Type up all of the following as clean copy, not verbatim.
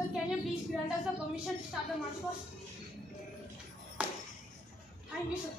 Sir, can you please grant us the permission to start the march past? Thank you, sir.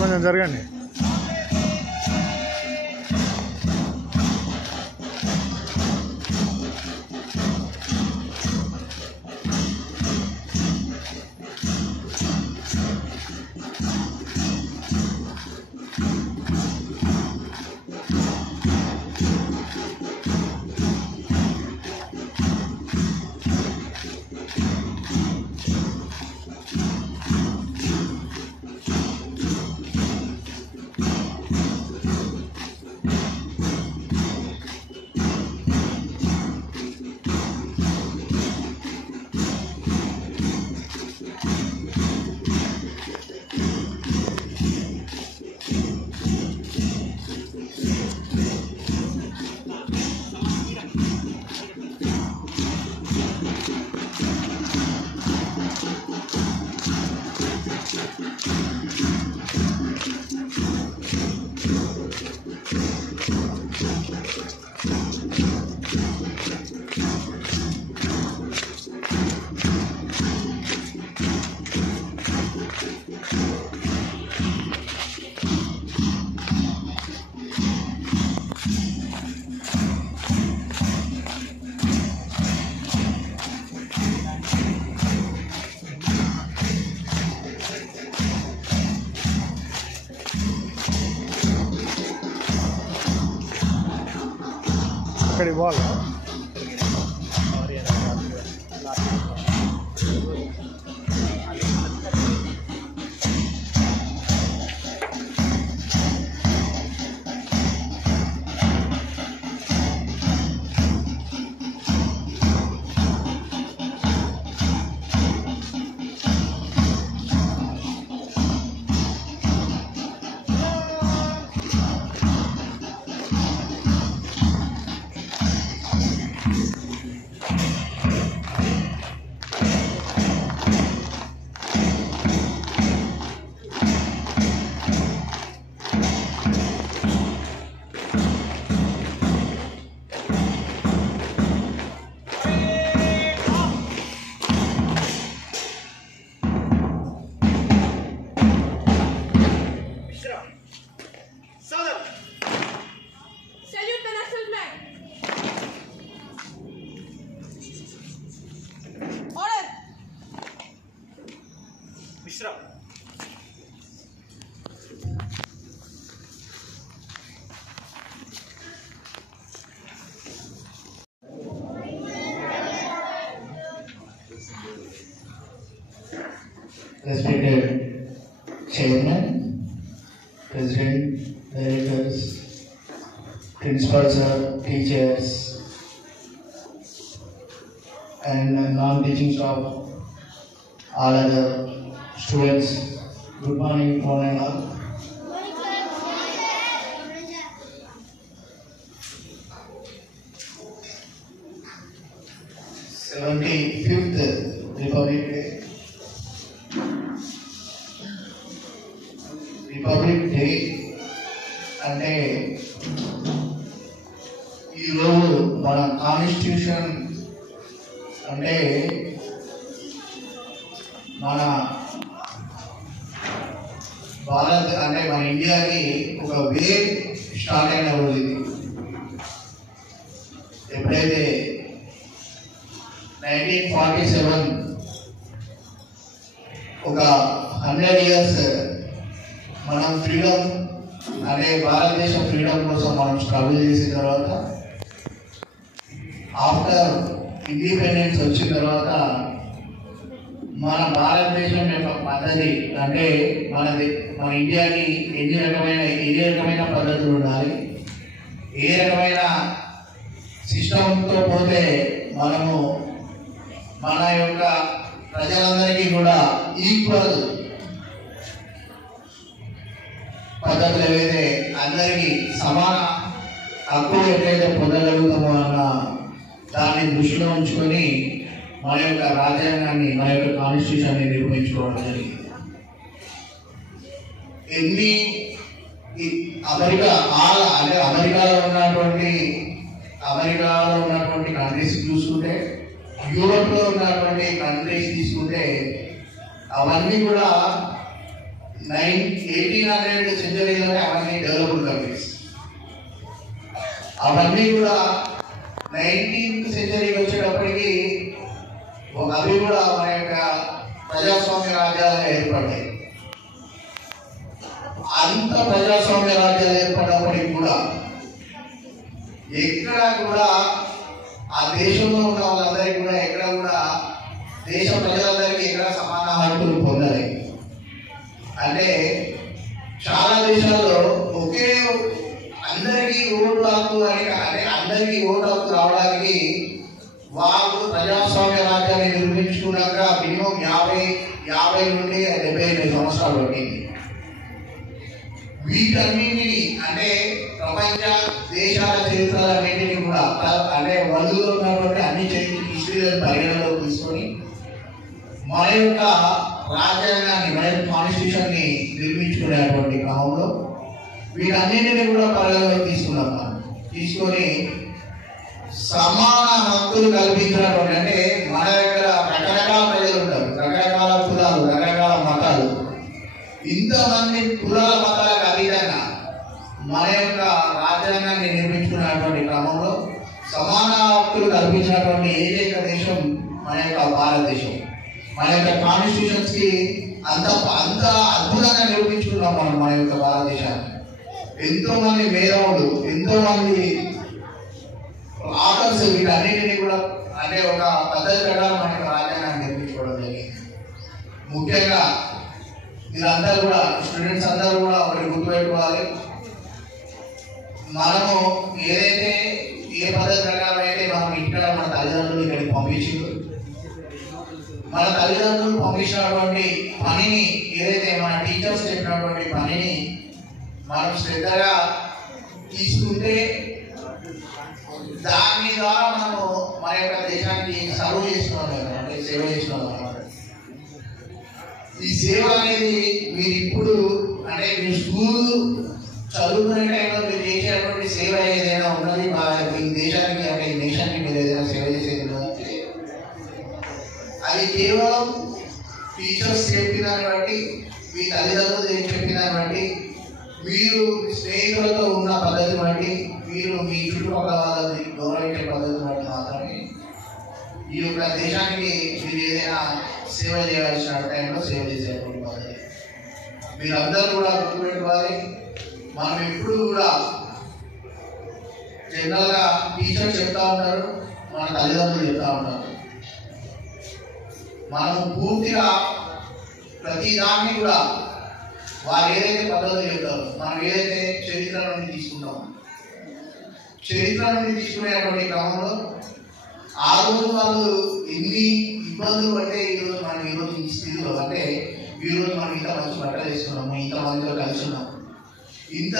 కొంచెం జరగండి. అక్కడికి పోవాలా? Salute the national flag. Order. Mishra. Respected Chairman, President, Directors, Principals, teachers, and non-teaching staff, all other students, good morning, one and all. th Republic Day. Republic day అంటే ఈరోజు మన constitution అంటే మన భారత్ అంటే మన ఇండియాకి ఒక వే స్టార్ట్ అయిన రోజు ఇది. ఎప్పుడైతే 1947 ఒక 100 years మనం ఫ్రీడమ్ అంటే భారతదేశం ఫ్రీడమ్ కోసం మనం స్ట్రగుల్ చేసిన తర్వాత ఆఫ్టర్ ఇండిపెండెన్స్ వచ్చిన తర్వాత మన భారతదేశం యొక్క పద్ధతి అంటే మన ఇండియాకి ఏ రకమైన పద్ధతులు ఉండాలి, ఏ రకమైన సిస్టంతో పోతే మనము మన యొక్క ప్రజలందరికీ కూడా ఈక్వల్ పద్ధతులు ఏవైతే అందరికీ సమాన హక్కులు ఎట్లయితే పొందగలుగుతామో అన్న దాన్ని దృష్టిలో ఉంచుకొని మన యొక్క రాజ్యాంగాన్ని మన యొక్క కాన్స్టిట్యూషన్ని నిర్వహించుకోవడం జరిగింది. ఎన్ని అమెరికాలో ఉన్నటువంటి కంట్రీస్ చూసుకుంటే, యూరోప్లో ఉన్నటువంటి కంట్రీస్ తీసుకుంటే అవన్నీ కూడా 1800 సెంచరీలోనే అవన్నీ డెవలప్డ్ కంట్రీస్. అవన్నీ కూడా 19th సెంచరీకి వచ్చేటప్పటికి అవి కూడా మన యొక్క ప్రజాస్వామ్య రాజ్యాలు ఏర్పడ్డాయి. అంత ప్రజాస్వామ్య రాజ్యాలు ఏర్పడినప్పటికీ కూడా ఎక్కడ కూడా ఆ దేశంలో ఉన్న వాళ్ళందరికీ కూడా ఎక్కడ కూడా దేశ ప్రజలందరికీ ఎక్కడ సమాన హక్కులు పొందాలి. అంటే చాలా దేశాల్లో ఒకే అందరికీ ఓటు హక్కు అంటే అందరికీ ఓటు హక్కు రావడానికి వాళ్ళు ప్రజాస్వామ్య రాజ్యాన్ని నిర్మించుకున్నాక మినిమం 50 నుండి 75 సంవత్సరాలు పట్టింది. వీటన్నింటినీ అంటే ప్రపంచ దేశాల చరిత్రలన్నింటినీ కూడా అంటే వరల్డ్లో ఉన్నటువంటి అన్ని హిస్టరీలను పరిగణలోకి తీసుకొని మన యొక్క రాజ్యాంగాన్ని కాన్స్టిట్యూషన్ ని నిర్మించుకునేటువంటి క్రమంలో వీటన్నింటినీ కూడా పరిగణలోకి తీసుకున్నాం. తీసుకొని సమాన హక్కులు కల్పించినటువంటి, అంటే మన దగ్గర రకరకాల ప్రజలు ఉంటారు, రకరకాల కులాలు, రకరకాల మతాలు. ఇంతమంది కులాల మతాలకు అతీతంగా మన యొక్క రాజ్యాంగాన్ని నిర్మించుకున్నటువంటి క్రమంలో సమాన హక్కులు కల్పించినటువంటి ఏకైక దేశం మన యొక్క భారతదేశం. మన యొక్క కాన్స్టిట్యూషన్స్ కి అంత అద్భుతంగా నిర్మించుకున్నాం మనం మన యొక్క భారతదేశాన్ని. ఎంతో మంది మేధావులు, ఎంతో మంది ఆథర్స్ వీటన్నింటినీ కూడా అంటే ఒక పద్ధతి ప్రకారం మన యొక్క రాజ్యాంగాన్ని నిర్మించుకోవడం జరిగింది. ముఖ్యంగా మీరందరూ కూడా, స్టూడెంట్స్ అందరూ కూడా ఒకటి గుర్తుపెట్టుకోవాలి. మనము ఏదైతే ఏ పద్ధతి ప్రకారం అయితే మనం ఇక్కడ మన తల్లిదండ్రులు ఇక్కడికి పంపించారు, మన తల్లిదండ్రులు పంపించినటువంటి పనిని, ఏదైతే మన టీచర్స్ చెప్పినటువంటి పనిని మనం శ్రద్ధగా తీసుకుంటే దాని ద్వారా మనము మన యొక్క దేశానికి సర్వ్ చేస్తున్నాం, అంటే సేవ చేస్తున్నాం అన్నమాట. ఈ సేవ అనేది మీరు ఇప్పుడు అంటే మీరు స్కూల్ చదువుకునే టైంలో మీరు చేసేటువంటి సేవ ఏదైనా ఉన్నది ఈ దేశానికి, అంటే ఈ నేషన్కి మీరు ఏదైనా సేవ చేసేది ఉన్నదంటే అది కేవలం టీచర్స్ చెప్పినాన్ని బట్టి, మీ తల్లిదండ్రులు చెప్పినాన్ని బట్టి, మీరు స్నేహితులతో ఉన్న పద్ధతి బట్టి, మీరు మీ చుట్టుపక్కల వాళ్ళని గౌరవించే పద్ధతి బట్టి మాత్రమే ఈ యొక్క దేశానికి మీరు ఏదైనా సేవ చేయాల్సిన టైంలో సేవ చేసేటువంటి పద్ధతి. మీరందరూ కూడా గుర్తుపెట్టుకోవాలి. మనం ఎప్పుడు కూడా జనరల్గా టీచర్ చెప్తా ఉంటారు, మన తల్లిదండ్రులు చెప్తా ఉంటారు. మనం పూర్తిగా ప్రతి దాన్ని కూడా వారు ఏదైతే పద్ధతులు చెప్తారో, మనం ఏదైతే చరిత్ర నుండి తీసుకుంటామో, చరిత్ర నుండి తీసుకునేటువంటి క్రమంలో ఆ రోజు వాళ్ళు ఎన్ని ఇబ్బందులు పడితే ఈరోజు మనం ఈరోజు ఈ స్థితిలో, అంటే ఈరోజు మనం ఇంత మంచి బట్టలు వేసుకున్నాము, ఇంత మందిలో కలిసి ఉన్నాము, ఇంత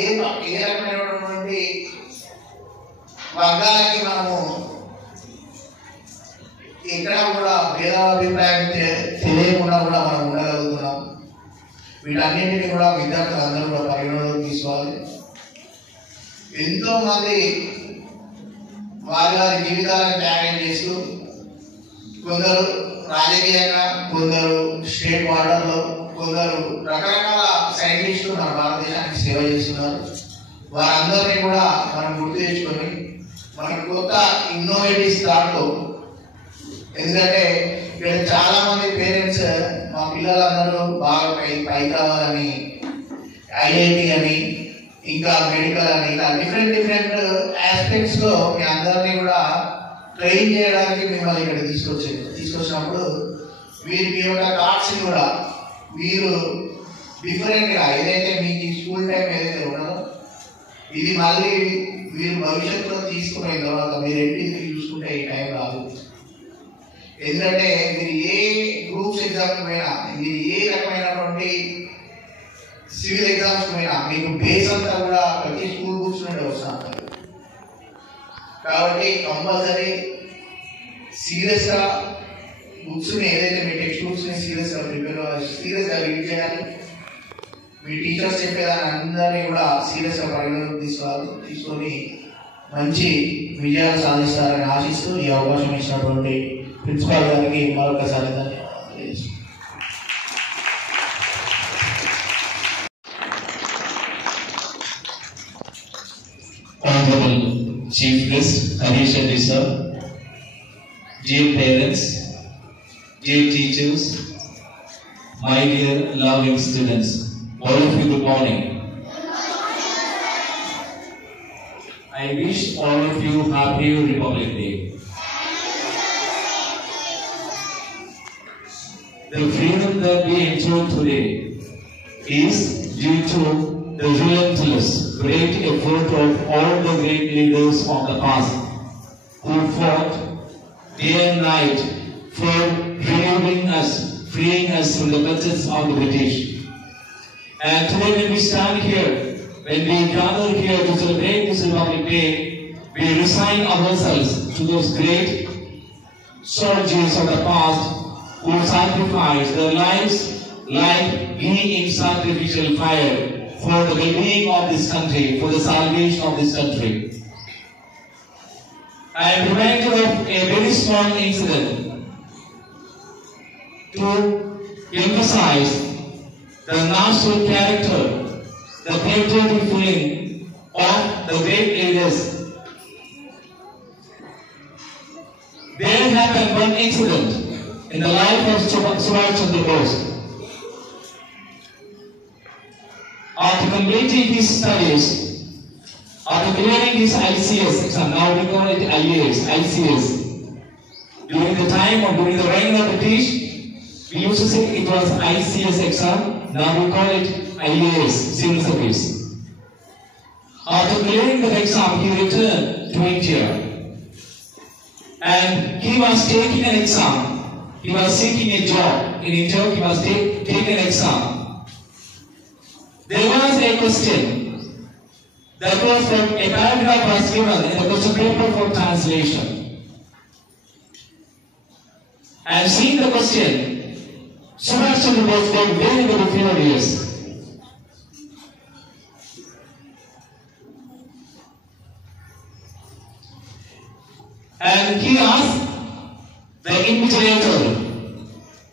ఏ రకమైనటువంటి వర్గాలకి మనము ఎక్కడ కూడా భేదాభిప్రాయం తెలియకుండా కూడా మనం ఉండగలుగుతున్నాం. వీటన్నింటినీ కూడా విద్యార్థులు అందరూ కూడా పరిగణలోకి తీసుకోవాలి. ఎంతో మంది వారి వారి జీవితాలను త్యాగం చేస్తూ, కొందరు రాజకీయంగా, కొందరు స్టేట్ బార్డర్లో, కొందరు రకరకాల సైంటిస్టులు మన భారతదేశానికి సేవ చేస్తున్నారు. వారందరినీ కూడా మనం గుర్తు తెచ్చుకొని మనకి కొత్త ఇన్నోవేటివ్స్ దాంట్లో, ఎందుకంటే ఇక్కడ చాలా మంది పేరెంట్స్ మా పిల్లలందరూ బాగా పైకి రావాలని ఐఐటి అని, ఇంకా మెడికల్ అని, ఇలా డిఫరెంట్ ఆస్పెక్ట్స్ లో మీ అందరినీ కూడా ట్రైన్ చేయడానికి మిమ్మల్ని ఇక్కడ తీసుకొచ్చినప్పుడు మీరు మీ యొక్క థాట్స్ కూడా మీరు డిఫరెంట్ గా, ఏదైతే మీకు ఈ స్కూల్ టైం ఏదైతే ఉన్నదో ఇది మళ్ళీ మీరు భవిష్యత్తులో తీసుకుపోయిన తర్వాత మీరు ఎన్నింటికి చూసుకుంటే ఈ టైం రాదు. ఎందుకంటే మీరు ఏ గ్రూప్స్ ఎగ్జామ్స్ పోయినా, మీరు ఏ రకమైనటువంటి సివిల్ ఎగ్జామ్స్ పోయినా మీకు బేస్ అంతా కూడా ప్రతి స్కూల్ బుక్స్ నుండి వస్తున్నారు. కాబట్టి కంపల్సరీ సీరియస్గా బుక్స్ని, ఏదైతే మీ టెక్స్ట్ బుక్స్ని సీరియస్గా సీరియస్గా రీడ్ చేయాలి. మీ టీచర్స్ చెప్పేదాన్ని అందరినీ కూడా సీరియస్గా పరిగణలోకి తీసుకొని మంచి విజయాలు సాధిస్తారని ఆశిస్తూ ఈ అవకాశం ఇచ్చినటువంటి ప్రిన్సిపాల్ గారికి మరొకసారి ధన్యవాదాలు తెలియజేస్తున్నాను. Honorable Chief Guest Harish Reddy sir, dear parents, dear teachers, my dear loving students, all of you good morning. I wish all of you happy Republic Day. The freedom that we enjoy today is due to the relentless, great effort of all the great leaders of the past who fought day and night for relieving us, freeing us from the clutches of the British. And today when we stand here, when we gather here to celebrate this Republic Day, we resign ourselves to those great soldiers of the past who sacrificed their lives like ghee in sacrificial fire for the well-being of this country, for the salvation of this country. I am reminded of a very small incident to emphasize the national character, the patriotic feeling of the great leaders. There happened one incident in the life of Subhash Chandra Bose. After completing his studies, after clearing his ICS exam, now we call it IAS, ICS. During the time or during the reign of the British, we used to say it was ICS exam, now we call it IAS, Civil Service. After clearing the exam, he returned to India. And he was taking an exam. He was seeking a job in India. He was taking an exam. There was a question that was from a paragraph was given in the question paper for translation. And seeing the question, Subhash Chandra Bose got very, very furious. And he asked the invigilator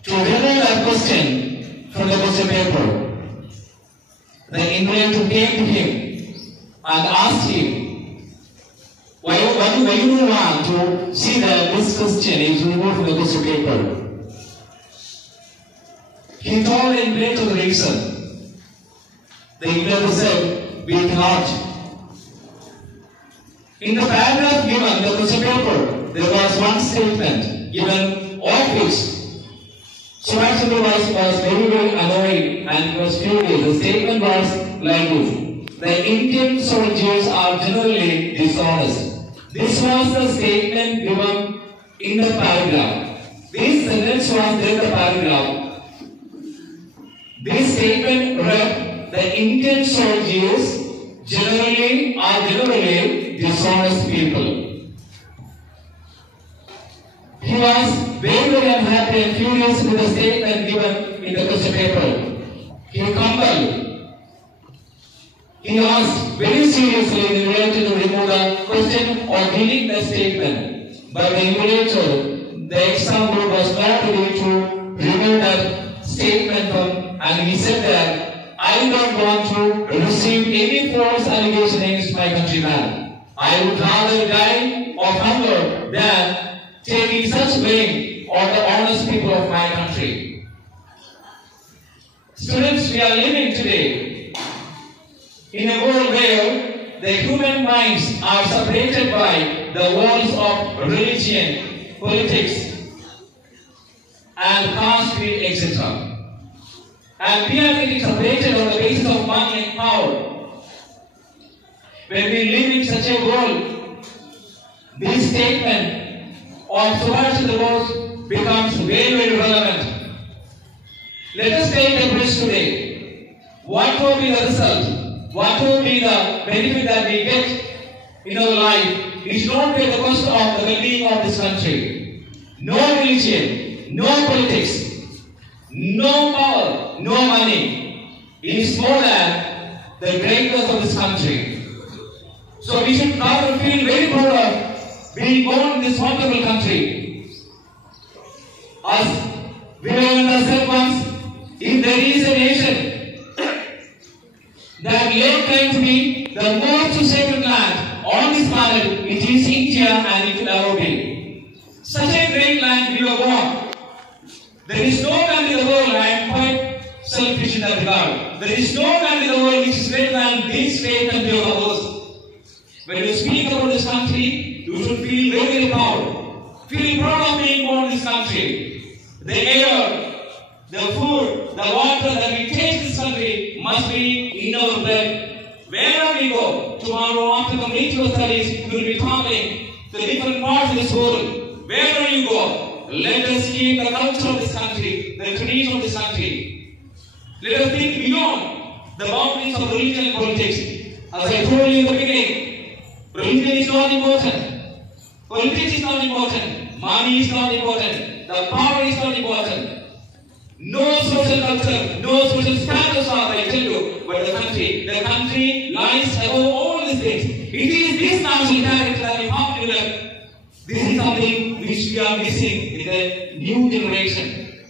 to remove that question from the question paper. The invigilator came to him and asked him, why you don't want to see that this question is removed from the question paper? He told the invigilator the reason. The invigilator said, we cannot. In the paragraph given, the question paper, there was one statement given of which Subhash Chandra Bose was very, very annoyed and he was furious. The statement was like this: the Indian soldiers are generally dishonest. This was the statement given in the paragraph. This sentence was there in the paragraph. This statement read, the Indian soldiers are generally dishonest people. He was very, very unhappy and furious with the statement given in the question paper. He crumbled. He asked very seriously the invigilator to remove the question or delete the statement. But the invigilator, the exam board, was not ready to remove that statement from, and he said that I don't want to receive any false allegation against my countryman. I would rather die of hunger than taking such blame on the honest people of my country. Students, we are living today in a world where the human minds are separated by the walls of religion, politics, and caste, creed, etc. And we are getting separated on the basis of money and power. When we live in such a world, this statement of Subhash Chandra Bose becomes very, very relevant. Let us take a risk today. What will be the result? What will be the benefit that we get in our life? It is not at the cost of the well-being of this country. No religion, no politics, no power, no money. It is more than the greatness of this country. So we should rather feel very proud of being born in this wonderful country. As Vivekananda said once, if there is a nation that laid claim to be the most sacred land on this planet, it is India and it will ever be. Such a great land we were born. There is no country in the world, I am quite selfish in that regard. There is no country in the world which is greater than this great country of ours. When you speak about this country, you should feel very, very proud. Feel proud of being born in this country. The air, the food, the water that we taste in this country must be in our blood. Wherever we go, tomorrow after completing your studies, you will be traveling to different parts of this world. Wherever you go, let us keep the culture of this country, the tradition of this country. Let us think beyond the boundaries of religion and politics. As I told you in the beginning, religion is not important. Politics is not important. Money is not important. the power is not important. No social culture, no social status are I tell you, but the country lies above all these things. It is this national character that we have to develop. This is something which we are missing in the new generation.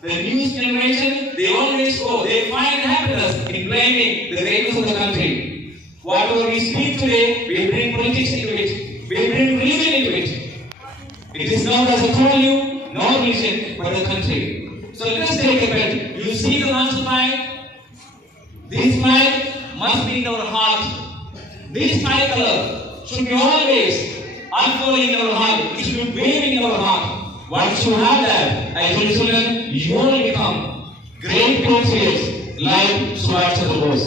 The new generation, they always go, they find happiness in blaming the greatness of the country. Whatever we speak today, we bring politics into it, we bring religion into it. It is not, as I told you, not religion, but the country. So let us take a bet. You see the national flag? This flag must be in our heart. This flag color should be always unfolding in our heart. It should be waving in our heart. Once you have that, as children, you will become great patriots like Subhash Chandra Bose.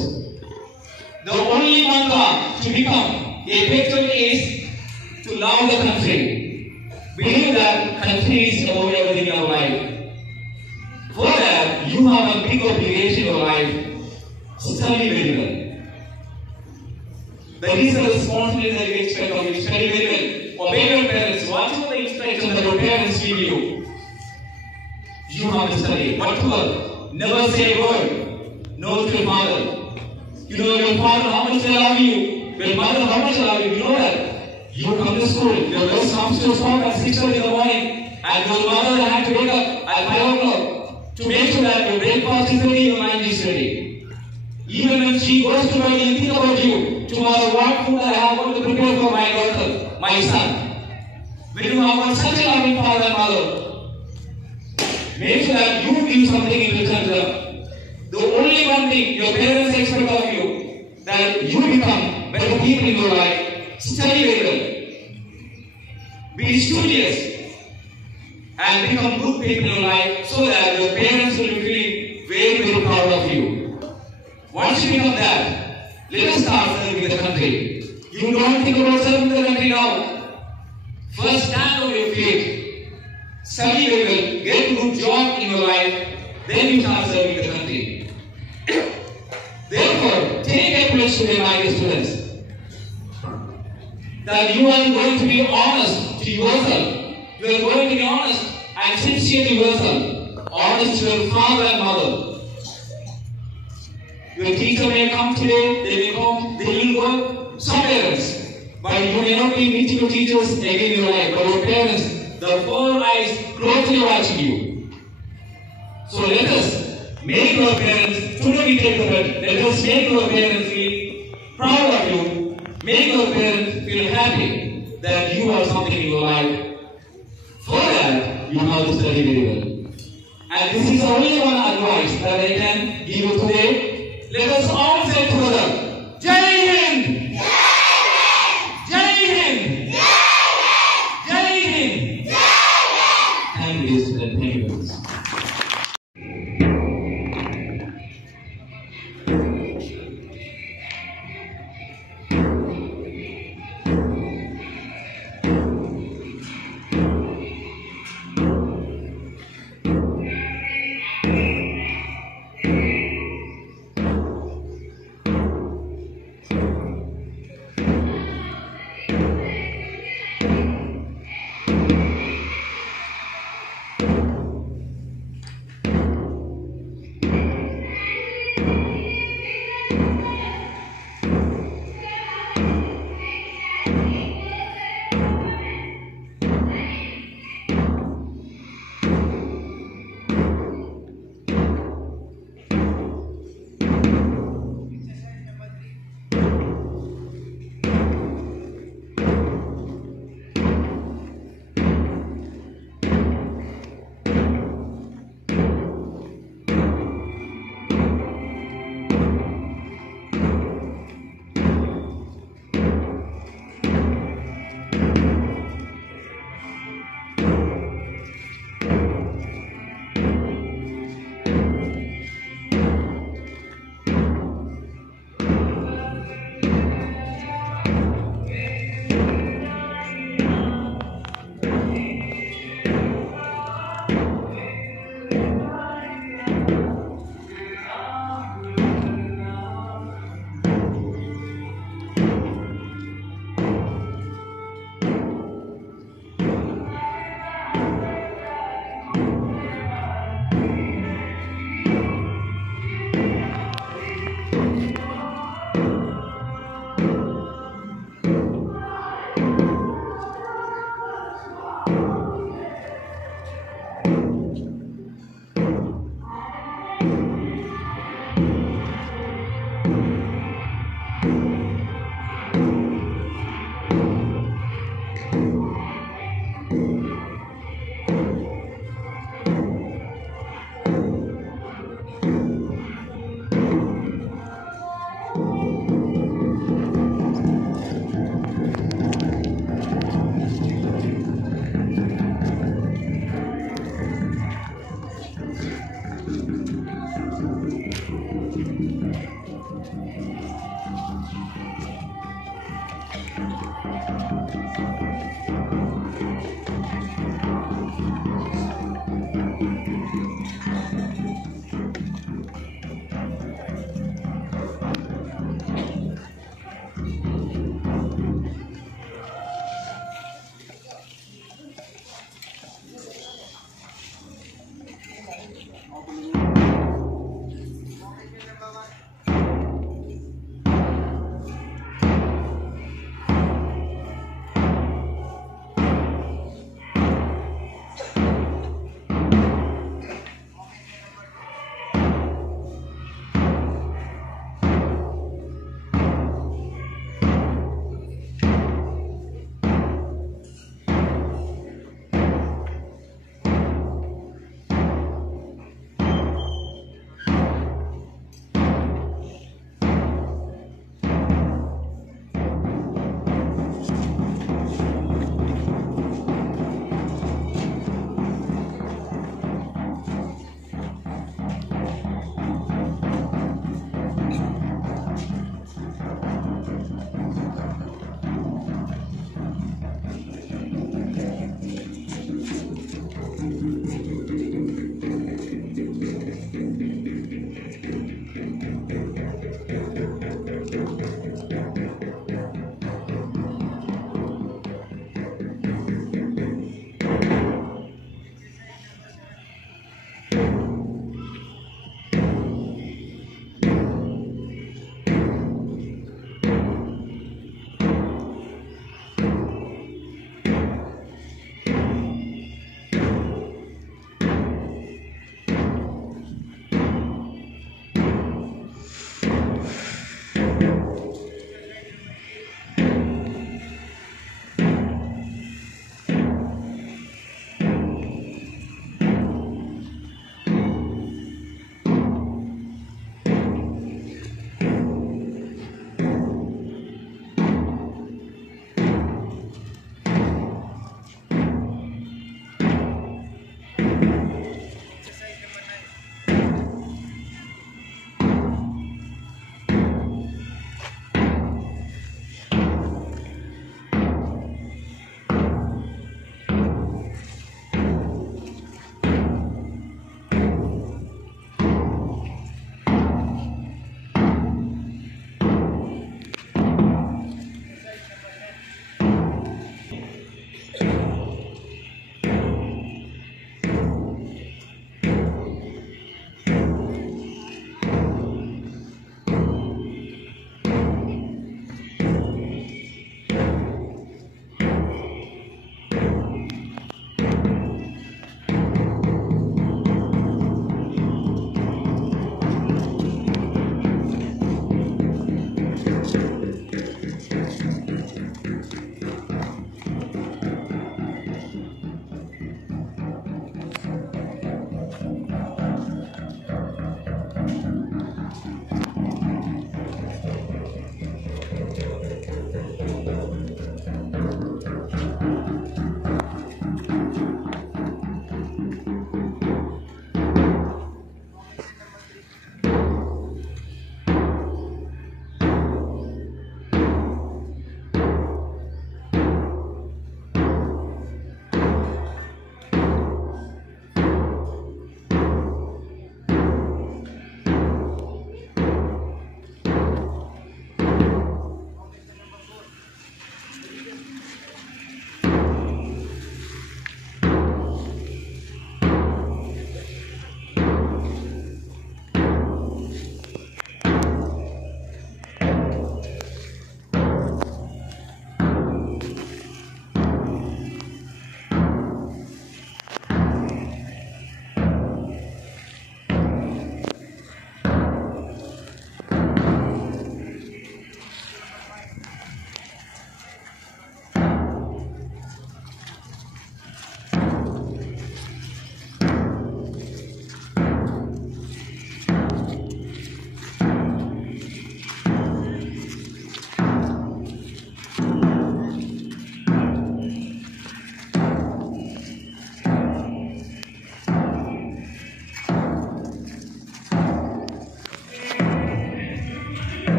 The only mantra to become a patriot is to love the country. Believe that country is above everything in our life. For that, you have a big obligation in your life. Study very well. That is the responsibility that you expect of you. Study very well. Obey your parents. Whatever the instruction that your parents give you, you have to study. Whatever. Never say a word. No to your father. You know your father how much they love you. Your mother how much they love you. You know that. You come to school. Your bus comes to school at 6:30 in the morning. And your mother has to wake up at 5 o'clock. To make sure that your breakfast is ready, your mind is ready. Even when she goes to bed, you think about you. Tomorrow, what food I have got to prepare for my daughter, my son. When you have such a loving father and mother, make sure that you give something in return to them. The only one thing your parents expect of you, that you become better people in your life. Study very well. Be studious. And become good people in life so that your parents will be feeling very, very proud of you. Once you become that, let us start serving the country. You don't think about serving the country now. First stand on your feet. Study very well. Get a good job in your life. Then you start serving the country. Therefore, take a pledge today, my dear students, that you are going to be honest to yourself. You are going to be honest and sincere to yourself. Honest to your father and mother. Your teacher may come today, they will go somewhere else. But you may not be meeting your teachers again in your life. But your parents, the four eyes closely watching you. So let us make your parents, today we take the bet, let us make your parents feel proud of you. Make your parents feel happy that you have something in your life. For that, you have to study very well. And this is only one advice that I can give you today. Let us all say together, Jai Hind! Jai Hind! Jai Hind! Thank you, student. Thank you.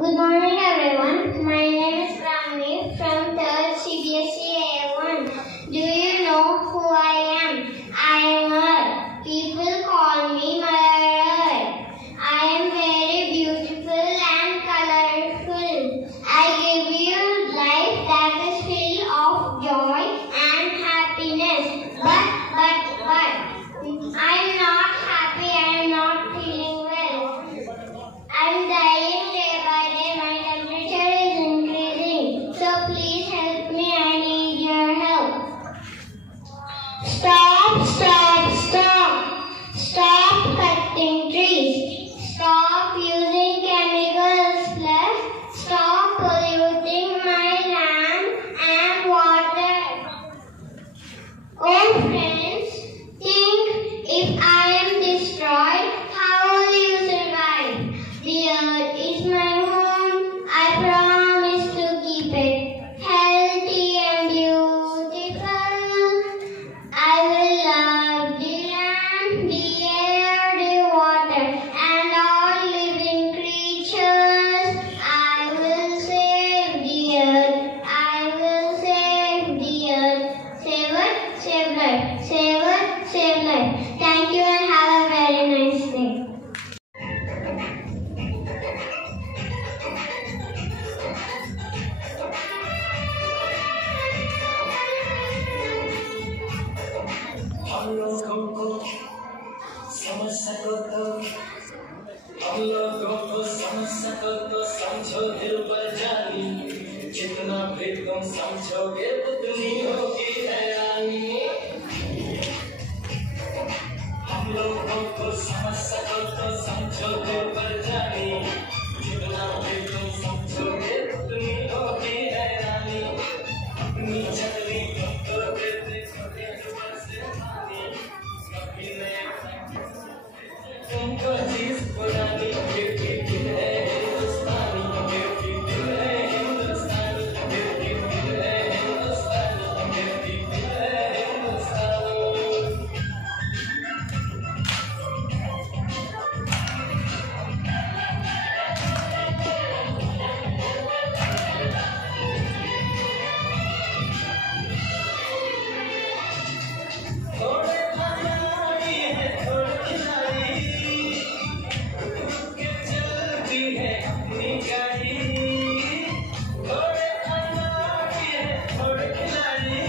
Good morning everyone. My name is Ramni from 3rd CBSE A1. Do you know who I am? I am Earth. People call me Mother Earth. I am very beautiful and colorful. I give you life that is full of joy and happiness. But I am not happy. I am not feeling well. I am dying day by day. My temperature is increasing. So please help me. I need your help. Stop, stop, stop. Stop cutting trees. Stop using chemicals. Plus, stop polluting my land and water. Oh friends, think if I am destroyed, how will you survive? The earth is my home. I promise to keep it healthy and beautiful. I will love the land, the air, the water, and all living creatures. I will save the earth. I will save the earth. Save it, save life. Save it, save life. Thank you and have a very nice day. हम लोगों को समझ सको तो हम लोगों को समझ सको तो समझो दिल पर जानी जितना भी तुम समझोगे उतनी होगी हैरानी हम लोगों को समझ सको तो समझो दिल पर जानी जितना भी तुम समझोगे उतनी होगी हैरानी अपनी चलनी तो देखोगे ऊपर से पानी कभी नहीं तुमको चीज पुरानी क्योंकि दिल है हिंदुस्तानी क्योंकि दिल है हिंदुस्तानी क्योंकि दिल है हिंदुस्तानी क्योंकि दिल है हिंदुस्तानी थोड़े अनाड़ी है थोड़े खिलाड़ी के चलती है अपनी गाड़ी थोड़े अनाड़ी है थोड़े खिलाड़ी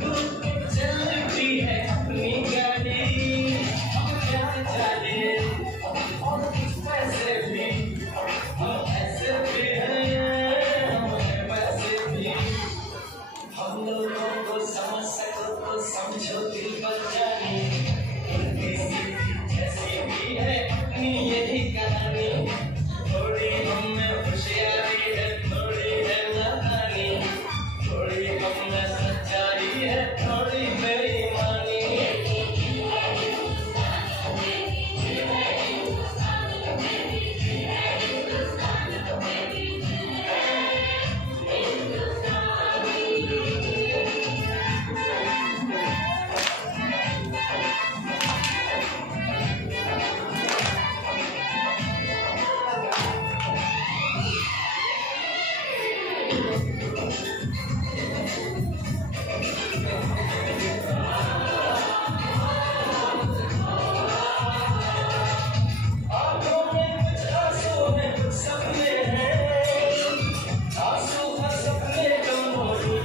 के चलती है अपनी गाड़ी हम क्या जाने और पैसे भी हम ऐसे भी हैं हमारे पैसे भी हम लोगों को समझ सको तो समझो दिल पर जानी उनकी सीधी जैसी भी है अपनी यही कहानी थोड़ी हम में होशियारी है थोड़ी है नादानी थोड़ी हम में सच्चाई है थोड़ी बेईमानी आंखों में कुछ आंसू हैं कुछ सपने हैं आंसू और सपने दोनों ही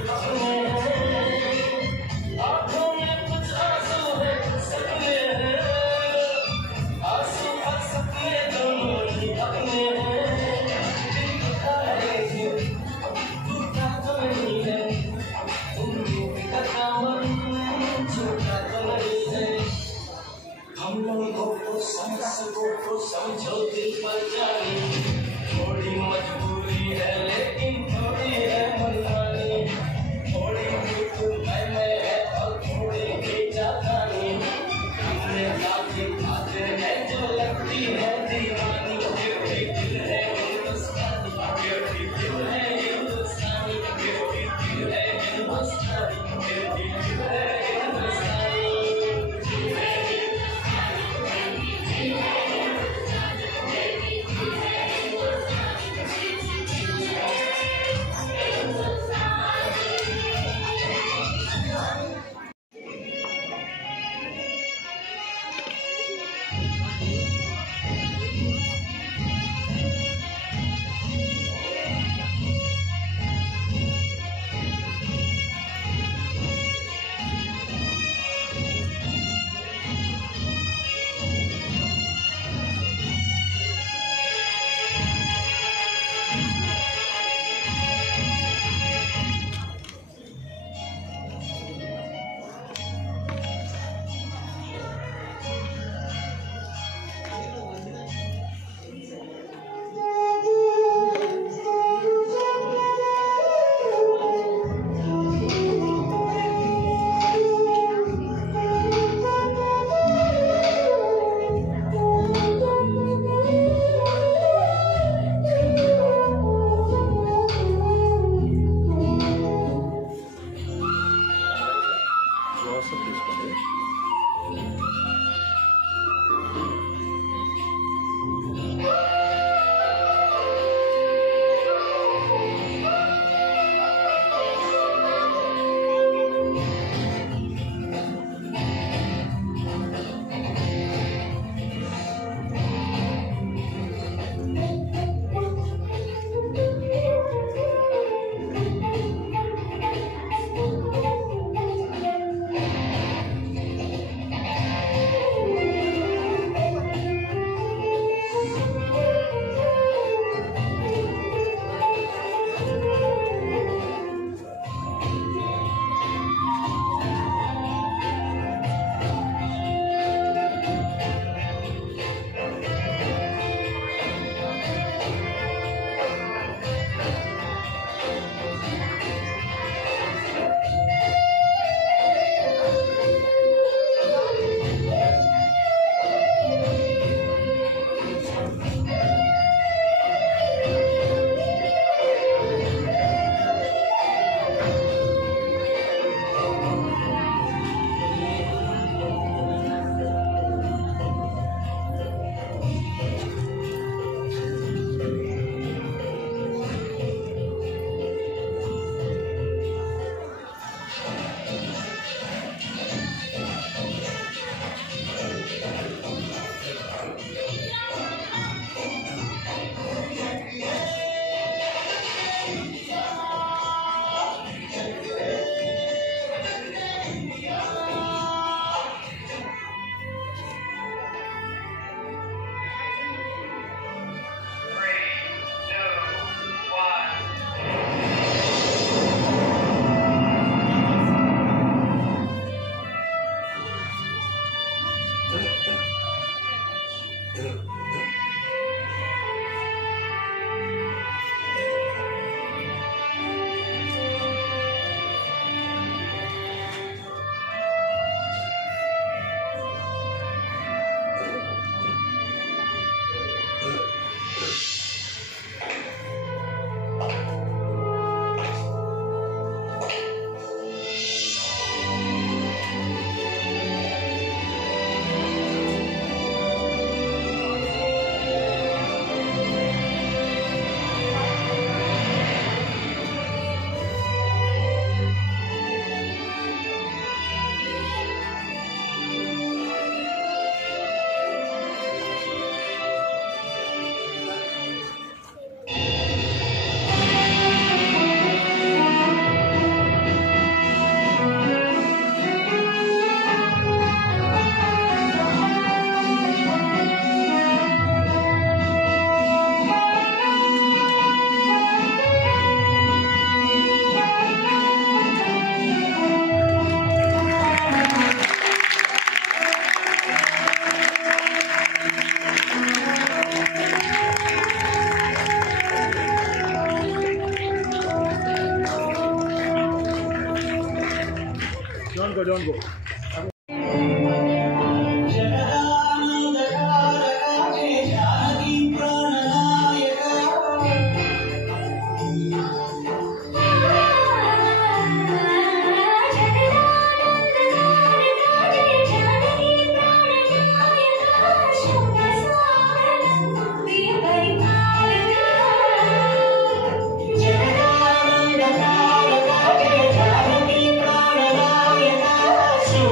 don't go. Shubha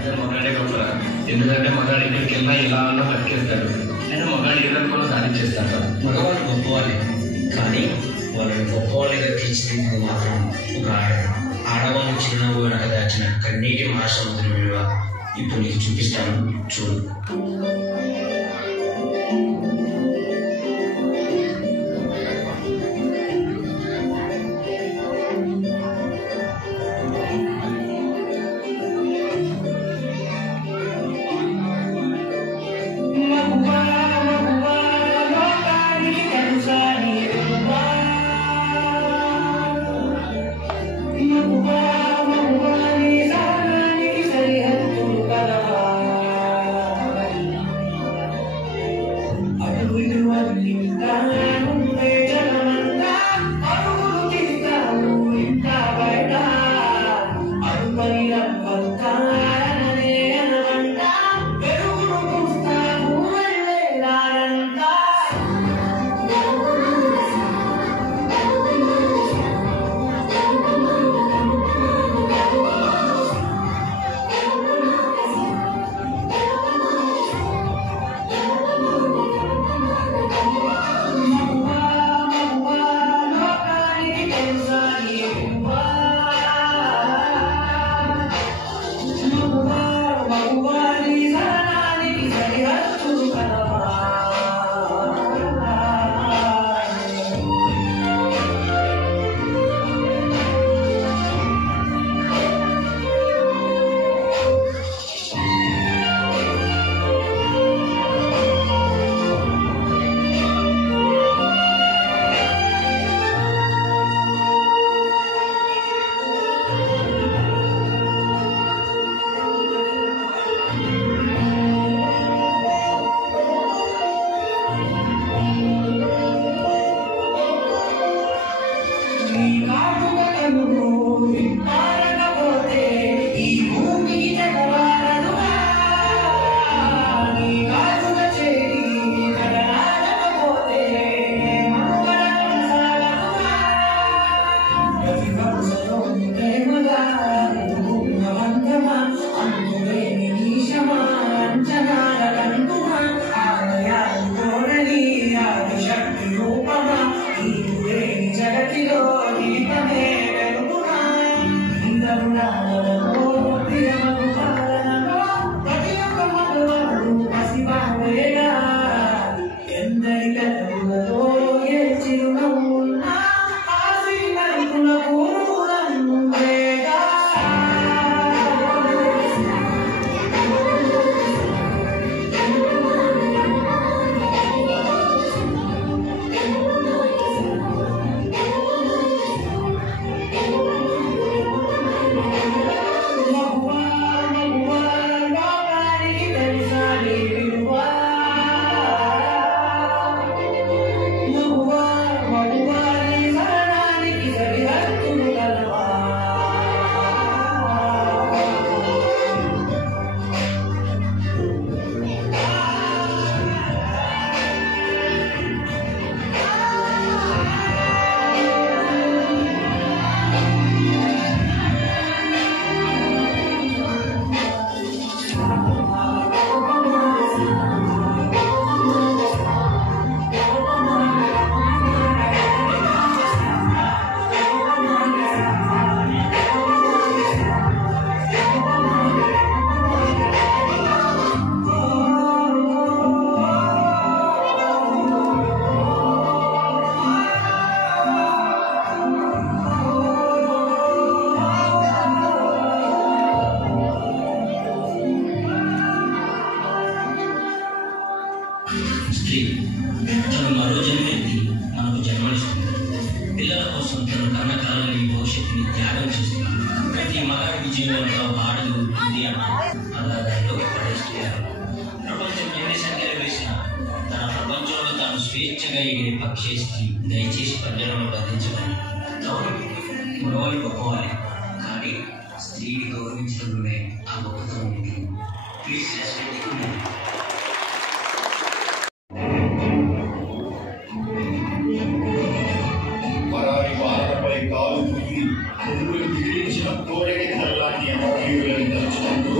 అదే మగాడే గొప్పరా. ఎందుకంటే మగాడు ఎక్కడికి వెళ్ళినా ఎలా ఉన్నా బతికేస్తాడు. అయినా మగాడు ఏదనుకున్నా సాధించేస్తాడు. మగవాళ్ళు గొప్పవాళ్ళే, కానీ వాళ్ళని గొప్పవాళ్ళుగా తీర్చిదిద్దింది మాత్రం ఒక ఆడవాళ్ళు చిరునవ్వు వెనక దాచిన కన్నీటి మహాసముద్రం విలువ ఇప్పుడు నీకు చూపిస్తాను, చూడు. స్వేచ్ఛగా ఎగిరే పక్షేసి దయచేసి ప్రజలను బంధించమని. మగవాళ్ళు గొప్పవాళ్ళే, కానీ స్త్రీని గౌరవించడంలోనే ఆ గొప్పతనం ఉంది. Please respect. పరాయి వారపై కాలు దిగిరించిన కోరిక లాంటి అమూల్యులను తలుచుకుంటూ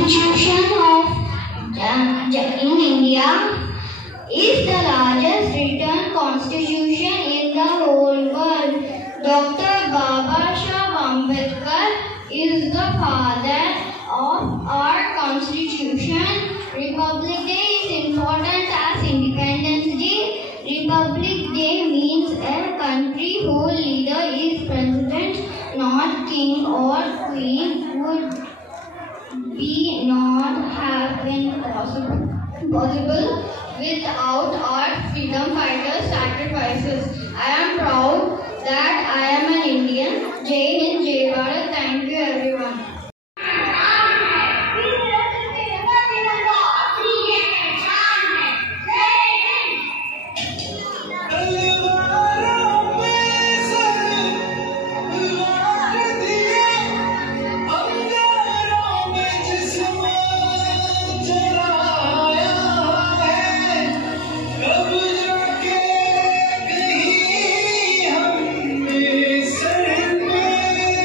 Constitution of in India is the largest written constitution in the whole world. Dr. Babasaheb Ambedkar is the father of our constitution. Republic Day is important as Independence Day. Republic Day means a country whose leader is president, not king or queen. Would be not have been possible without our freedom fighters' sacrifices. I am proud that I am an Indian. Jai Hind, Jai Bharat. Thank you everyone. कब जाके कहीं हमने sir पे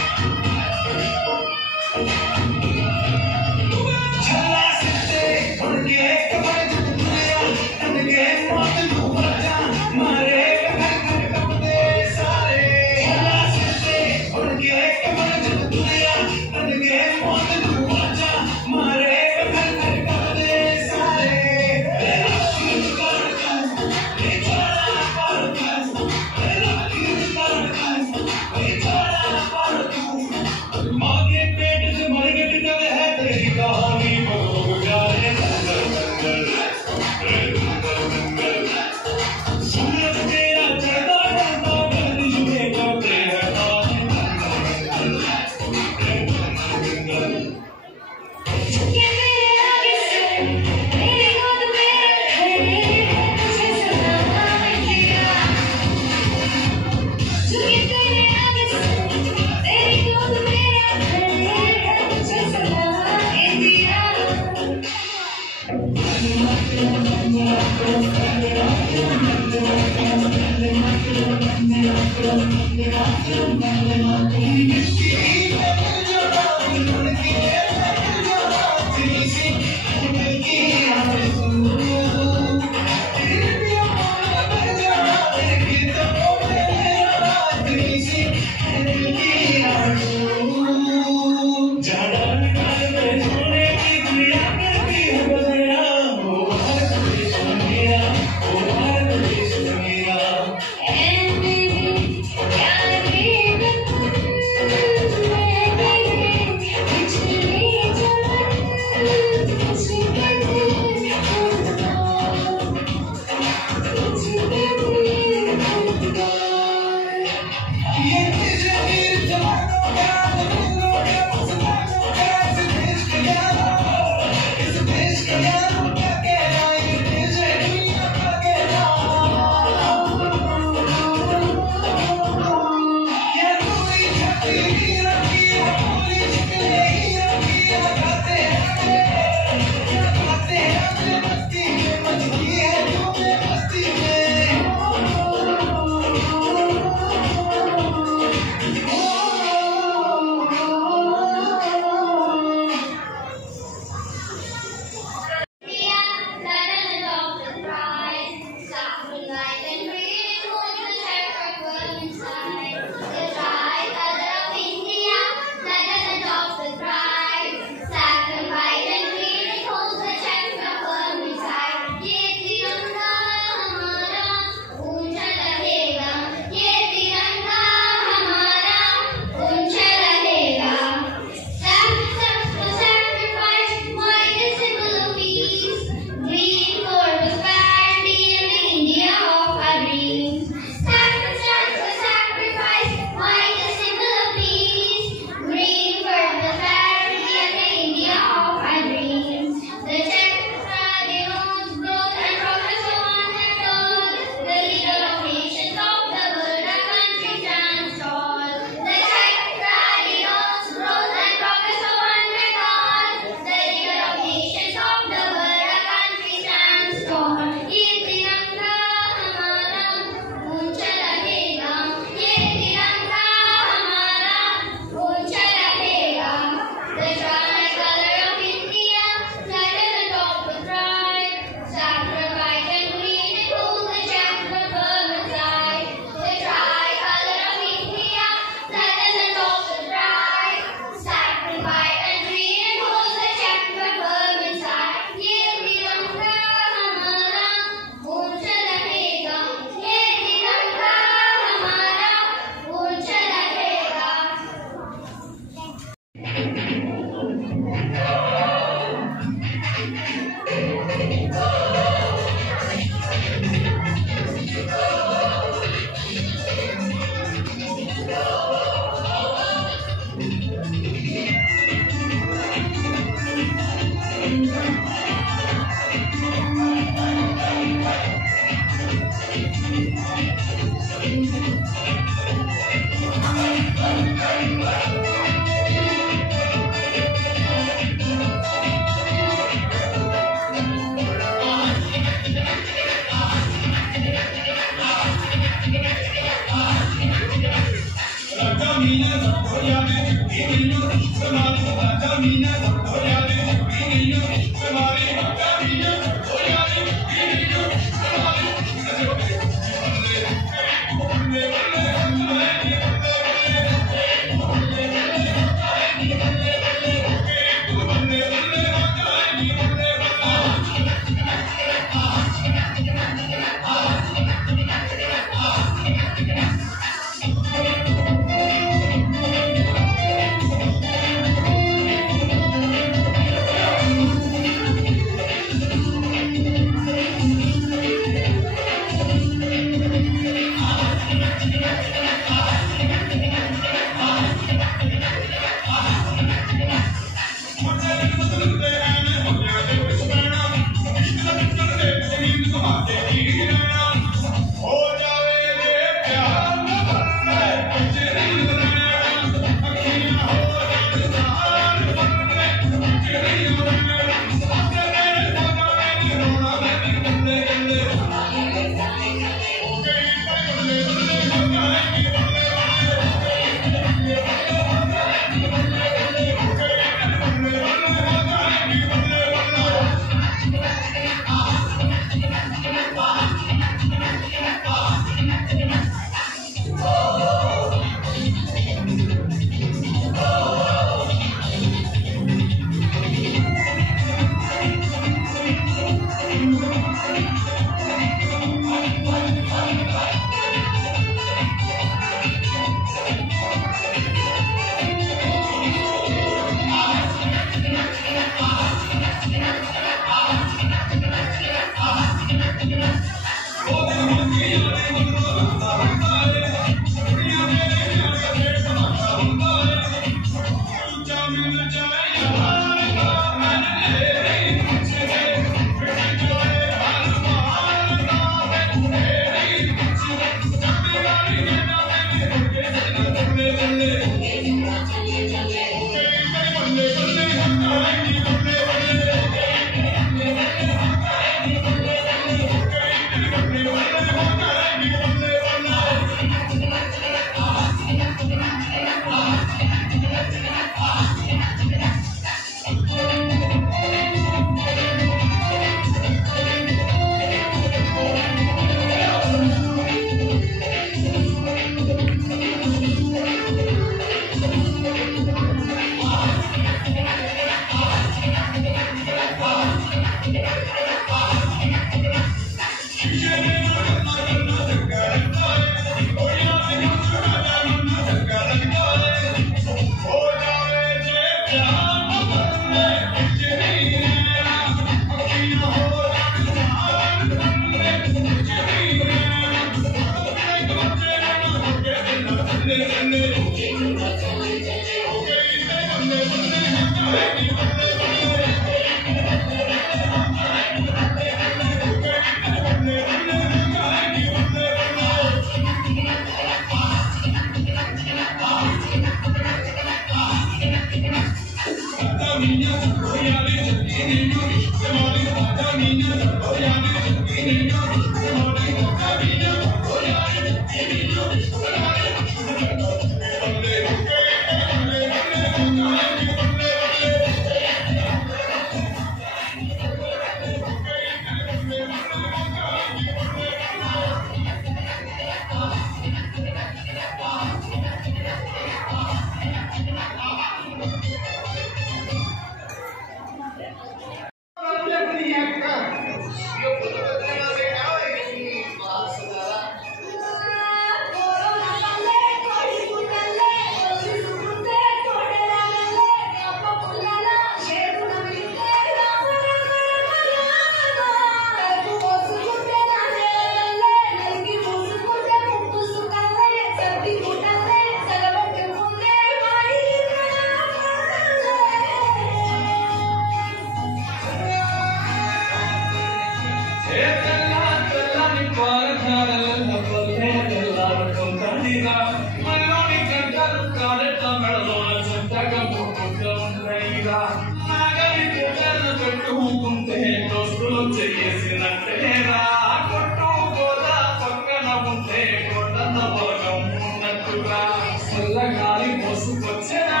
గాలి మోసుకొచ్చేనా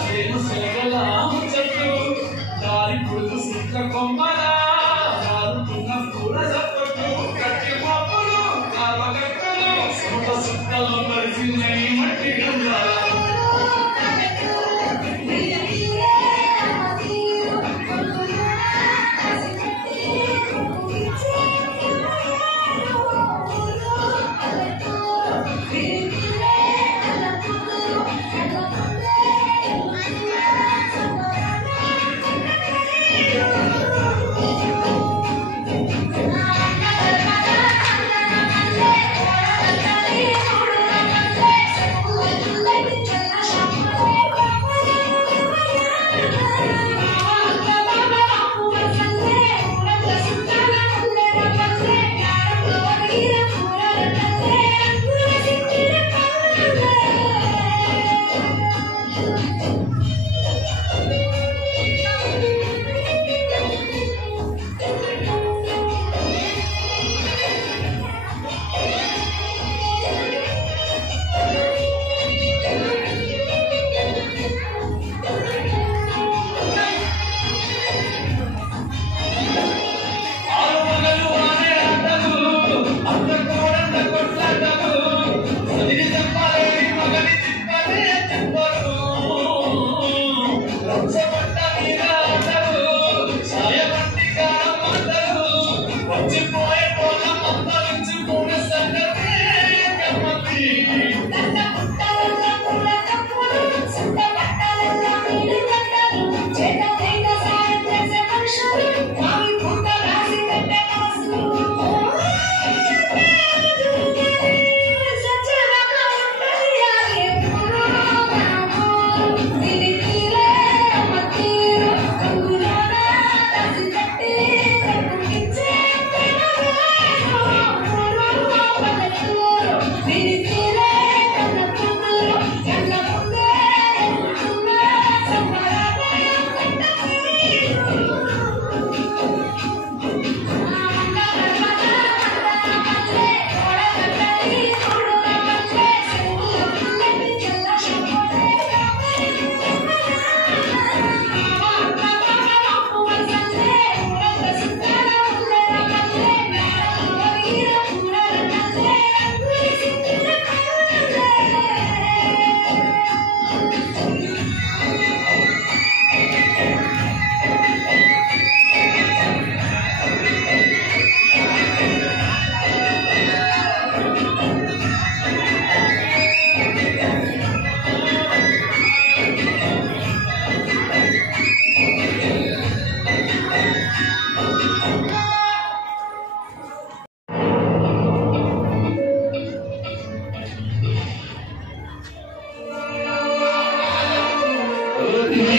సేను సెలగలా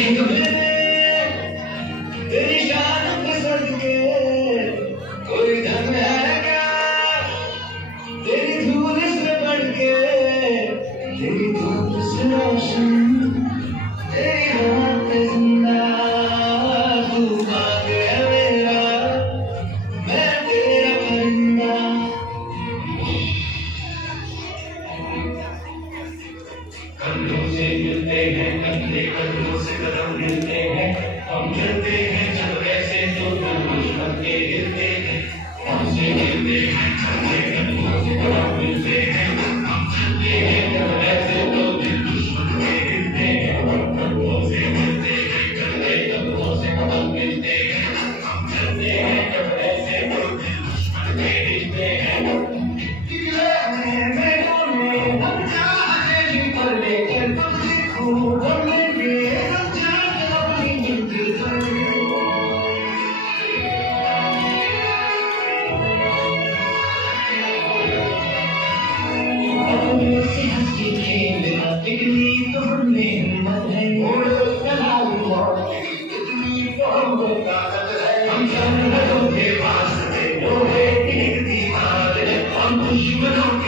देख मैंने तेरी शान पे सदके कोई धन है क्या तेरी धूल से बढ़ के तेरी धूप से रोशन तेरी रात जिंदा तू बाग है मेरा मैं तेरा परिंदा कंधों से मिलते हैं कंधे कंधों से कदम मिलते हैं हम चलते हैं जब ऐसे तो दुश्मन के हिलते हैं हमसे मिलते हैं चलते कंधों से कदम मिलते हैं हम चलते हैं जब ऐसे तो दुश्मन के हिलते हैं कंधों से मिलते हैं चलते कंधों से कदम मिलते हैं हम चलते हैं जब ऐसे तो दुश्मन के हिलते हैं हम दुश्मनों